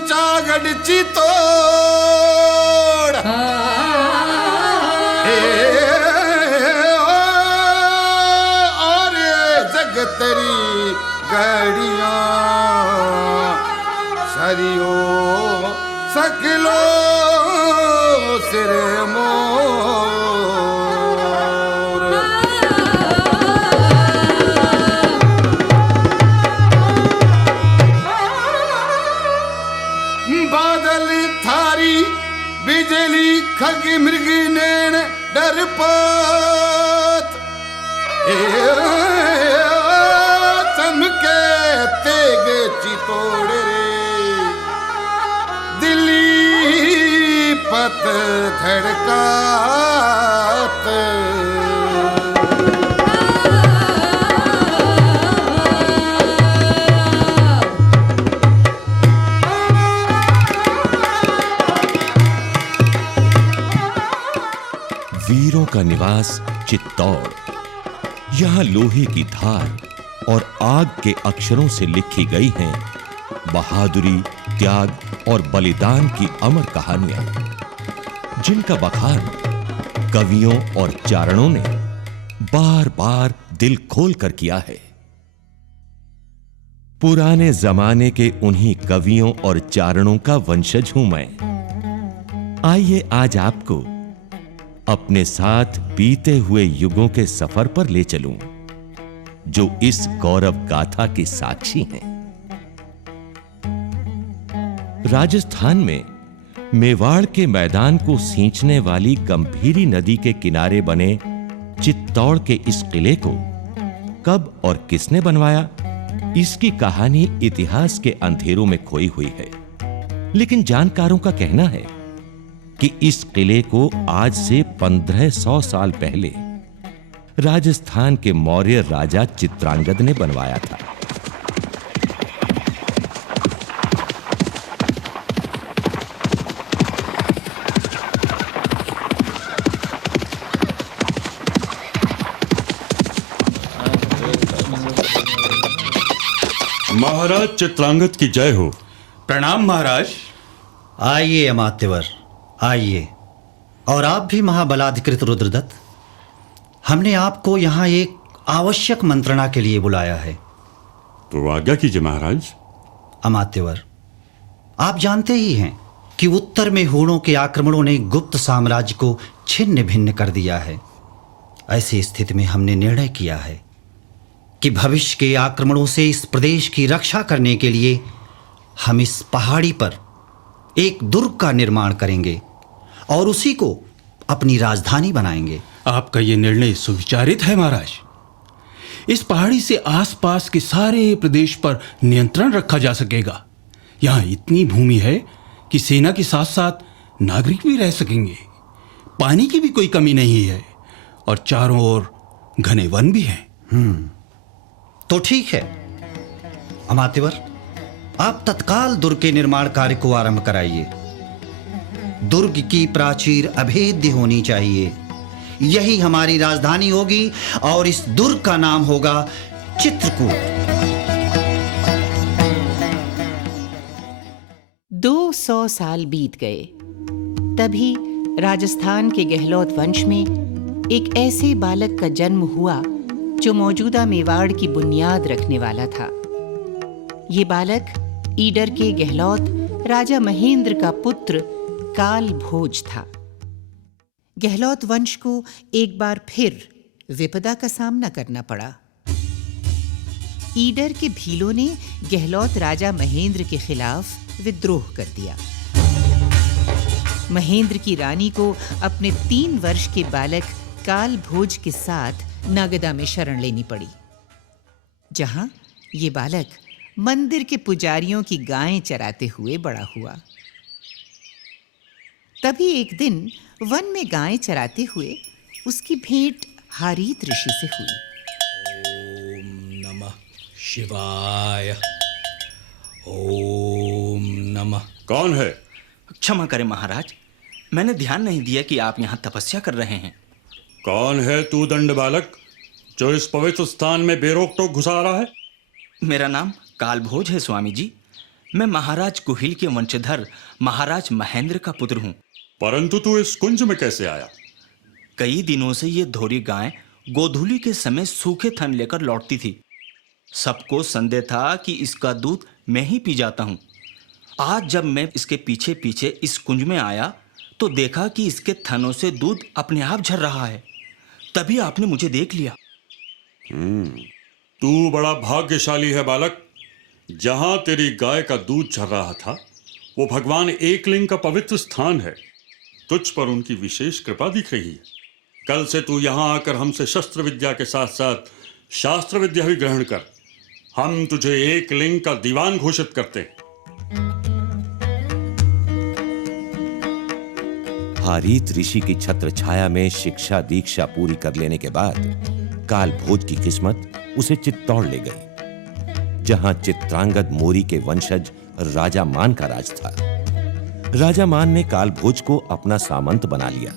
ऊंचा गढ़ चितौड़ और जगतरी गढ़िया सरियो सकलो सिर मोर। बादल थारी बिजली खग मृग नैन डरपोत चमके तेग चितौड़ रे दिल्ली पत धड़कात। वीरों का निवास चित्तौड़। यहां लोहे की धार और आग के अक्षरों से लिखी गई हैं बहादुरी, त्याग और बलिदान की अमर कहानियां, जिनका बखान कवियों और चारणों ने बार बार दिल खोलकर किया है। पुराने जमाने के उन्हीं कवियों और चारणों का वंशज हूं मैं। आइए आज आपको अपने साथ बीते हुए युगों के सफर पर ले चलूं, जो इस गौरव गाथा की साक्षी हैं। राजस्थान में मेवाड़ के मैदान को सींचने वाली गंभीरी नदी के किनारे बने चित्तौड़ के इस किले को कब और किसने बनवाया, इसकी कहानी इतिहास के अंधेरों में खोई हुई है। लेकिन जानकारों का कहना है कि इस किले को आज से 1500 साल पहले राजस्थान के मौर्य राजा चित्रांगद ने बनवाया था। महाराज चित्रांगद की जय हो। प्रणाम महाराज। आइए अमात्यवर, आइए। और आप भी महाबलाधिकृत रुद्रदत्त, हमने आपको यहाँ एक आवश्यक मंत्रणा के लिए बुलाया है। तो आज्ञा कीजिए महाराज। अमात्यवर, आप जानते ही हैं कि उत्तर में हूणों के आक्रमणों ने गुप्त साम्राज्य को छिन्न भिन्न कर दिया है। ऐसी स्थिति में हमने निर्णय किया है कि भविष्य के आक्रमणों से इस प्रदेश की रक्षा करने के लिए हम इस पहाड़ी पर एक दुर्ग का निर्माण करेंगे और उसी को अपनी राजधानी बनाएंगे। आपका यह निर्णय सुविचारित है महाराज। इस पहाड़ी से आसपास के सारे प्रदेश पर नियंत्रण रखा जा सकेगा। यहाँ इतनी भूमि है कि सेना के साथ साथ नागरिक भी रह सकेंगे। पानी की भी कोई कमी नहीं है और चारों ओर घने वन भी हैं। तो ठीक है अमात्यवर, आप तत्काल दुर्ग के निर्माण कार्य को आरंभ कराइए। दुर्ग की प्राचीर अभेद्य होनी चाहिए। यही हमारी राजधानी होगी और इस दुर्ग का नाम होगा चित्रकूट। 200 साल बीत गए। तभी राजस्थान के गहलोत वंश में एक ऐसे बालक का जन्म हुआ जो मौजूदा मेवाड़ की बुनियाद रखने वाला था। ये बालक ईडर के गहलोत राजा महेंद्र का पुत्र काल भोज था। गहलोत वंश को एक बार फिर विपदा का सामना करना पड़ा। ईडर के भीलों ने गहलोत राजा महेंद्र के खिलाफ विद्रोह कर दिया। महेंद्र की रानी को अपने 3 वर्ष के बालक काल भोज के साथ नागदा में शरण लेनी पड़ी, जहां ये बालक मंदिर के पुजारियों की गायें चराते हुए बड़ा हुआ। तभी एक दिन वन में गायें चराते हुए उसकी भेंट हारीत ऋषि से हुई। ओम नमः शिवाय। ओम नमः। कौन है? क्षमा करें महाराज, मैंने ध्यान नहीं दिया कि आप यहाँ तपस्या कर रहे हैं। कौन है तू दंड बालक जो इस पवित्र स्थान में बेरोक टोक घुसा रहा है? मेरा नाम कालभोज है स्वामी जी। मैं महाराज कुहिल के वंशधर महाराज महेंद्र का पुत्र हूँ। परंतु तू इस कुंज में कैसे आया? कई दिनों से ये धोरी गाय गोधूली के समय सूखे थन लेकर लौटती थी। सबको संदेह था कि इसका दूध मैं ही पी जाता हूँ। आज जब मैं इसके पीछे पीछे इस कुंज में आया तो देखा कि इसके थनों से दूध अपने आप झर रहा है। तभी आपने मुझे देख लिया। तू बड़ा भाग्यशाली है बालक। जहां तेरी गाय का दूध झर रहा था वो भगवान एकलिंग का पवित्र स्थान है। तुझ पर उनकी विशेष कृपा दिख रही है। कल से तू यहां आकर हमसे शस्त्र विद्या के साथ साथ शास्त्र विद्या भी ग्रहण कर। हम तुझे एकलिंग का दीवान घोषित करते हैं। हारीत ऋषि की छत्र छाया में शिक्षा दीक्षा पूरी कर लेने के बाद काल भोज की किस्मत उसे चित्तौड़ ले गई, जहां चित्रांगद मोरी के वंशज राजा मान का राज था। राजा मान ने काल भोज को अपना सामंत बना लिया।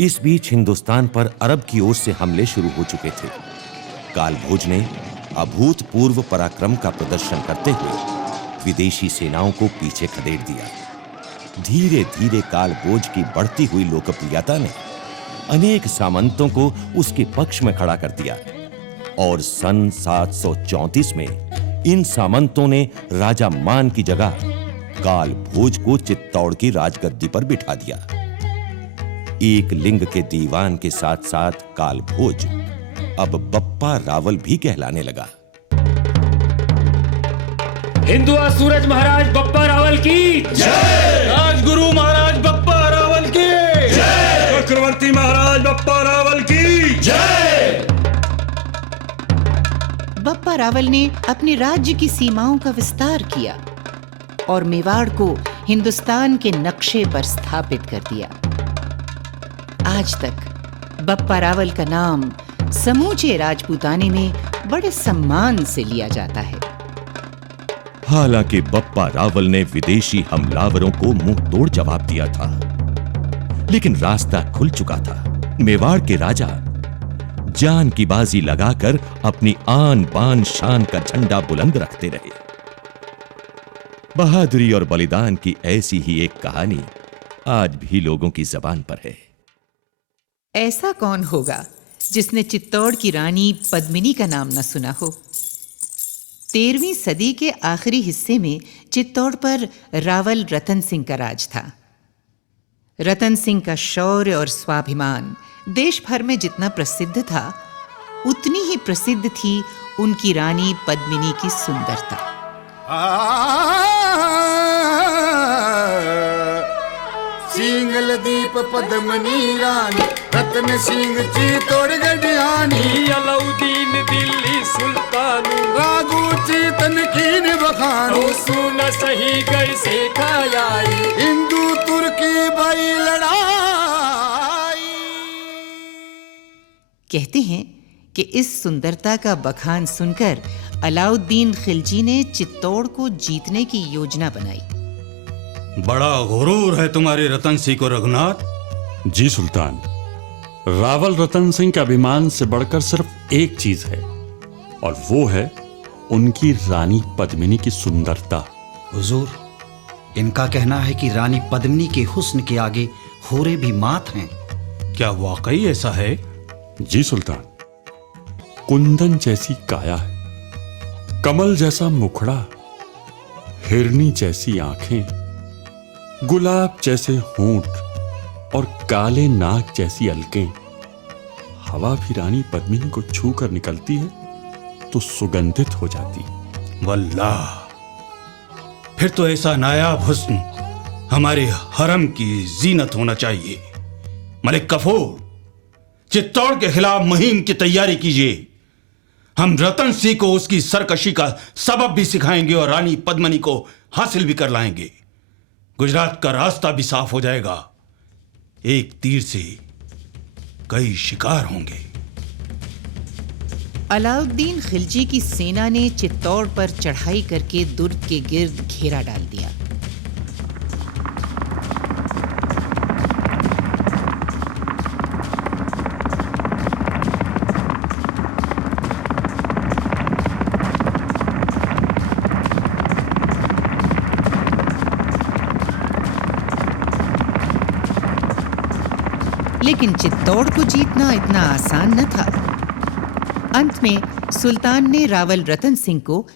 इस बीच हिंदुस्तान पर अरब की ओर से हमले शुरू हो चुके थे। काल भोज ने अभूतपूर्व पराक्रम का प्रदर्शन करते हुए विदेशी सेनाओं को पीछे खदेड़ दिया। धीरे धीरे काल भोज की बढ़ती हुई लोकप्रियता ने अनेक सामंतों को उसके पक्ष में खड़ा कर दिया और सन 734 में इन सामंतों ने राजा मान की जगह काल भोज को चित्तौड़ की राजगद्दी पर बिठा दिया। एक लिंग के दीवान के साथ साथ काल भोज अब बप्पा रावल भी कहलाने लगा। हिंदुआ सूरज महाराज बप्पा रावल की जय। राजगुरु महाराज बप्पा रावल की जय। चक्रवर्ती महाराज बप्पा रावल की जय। बप्पा रावल ने अपने राज्य की सीमाओं का विस्तार किया और मेवाड़ को हिंदुस्तान के नक्शे पर स्थापित कर दिया। आज तक बप्पा रावल का नाम समूचे राजपूताने में बड़े सम्मान से लिया जाता है। हालांकि बप्पा रावल ने विदेशी हमलावरों को मुंह तोड़ जवाब दिया था, लेकिन रास्ता खुल चुका था। मेवाड़ के राजा जान की बाजी लगाकर अपनी आन बान शान का झंडा बुलंद रखते रहे। बहादुरी और बलिदान की ऐसी ही एक कहानी आज भी लोगों की जबान पर है। ऐसा कौन होगा जिसने चित्तौड़ की रानी पद्मिनी का नाम न सुना हो। 13वीं सदी के आखिरी हिस्से में चित्तौड़ पर रावल रतन सिंह का राज था। रतन सिंह का शौर्य और स्वाभिमान देश भर में जितना प्रसिद्ध था, उतनी ही प्रसिद्ध थी उनकी रानी पद्मिनी की सुंदरता। सिंगल दीप पद्मनी रानी रतन सिंह चित्तौड़ गढ़ियानी अलाउद्दीन दिल्ली सुल्तान रागू चेतन कीन बखानो सुन सही गई से खायाई हिंदू तुर्की बड़ी लड़ाई। कहते हैं कि इस सुंदरता का बखान सुनकर अलाउद्दीन खिलजी ने चित्तौड़ को जीतने की योजना बनाई। बड़ा गुरूर है तुम्हारे रतन सिंह को रघुनाथ। जी सुल्तान, रावल रतन सिंह के अभिमान से बढ़कर सिर्फ एक चीज है और वो है उनकी रानी पद्मिनी की सुंदरता। हुजूर, इनका कहना है कि रानी पद्मिनी के हुस्न के आगे होरे भी मात हैं। क्या वाकई ऐसा है? जी सुल्तान, कुंदन जैसी काया है, कमल जैसा मुखड़ा, हिरनी जैसी आंखें, गुलाब जैसे होंठ और काले नाक जैसी अलकें। हवा भी रानी पद्मिनी को छू कर निकलती है तो सुगंधित हो जाती। वल्लाह, फिर तो ऐसा नायाब हुस्न हमारे हरम की जीनत होना चाहिए। मलिक कफूर, चित्तौड़ के खिलाफ मुहिम की तैयारी कीजिए। हम रतन सिंह को उसकी सरकशी का सबब भी सिखाएंगे और रानी पद्मिनी को हासिल भी कर लाएंगे। गुजरात का रास्ता भी साफ हो जाएगा। एक तीर से कई शिकार होंगे। अलाउद्दीन खिलजी की सेना ने चित्तौड़ पर चढ़ाई करके दुर्ग के गिर्द घेरा डाल दिया। लेकिन चित्तौड़ को जीतना इतना आसान न था। अंत में सुल्तान ने रावल रतन सिंह को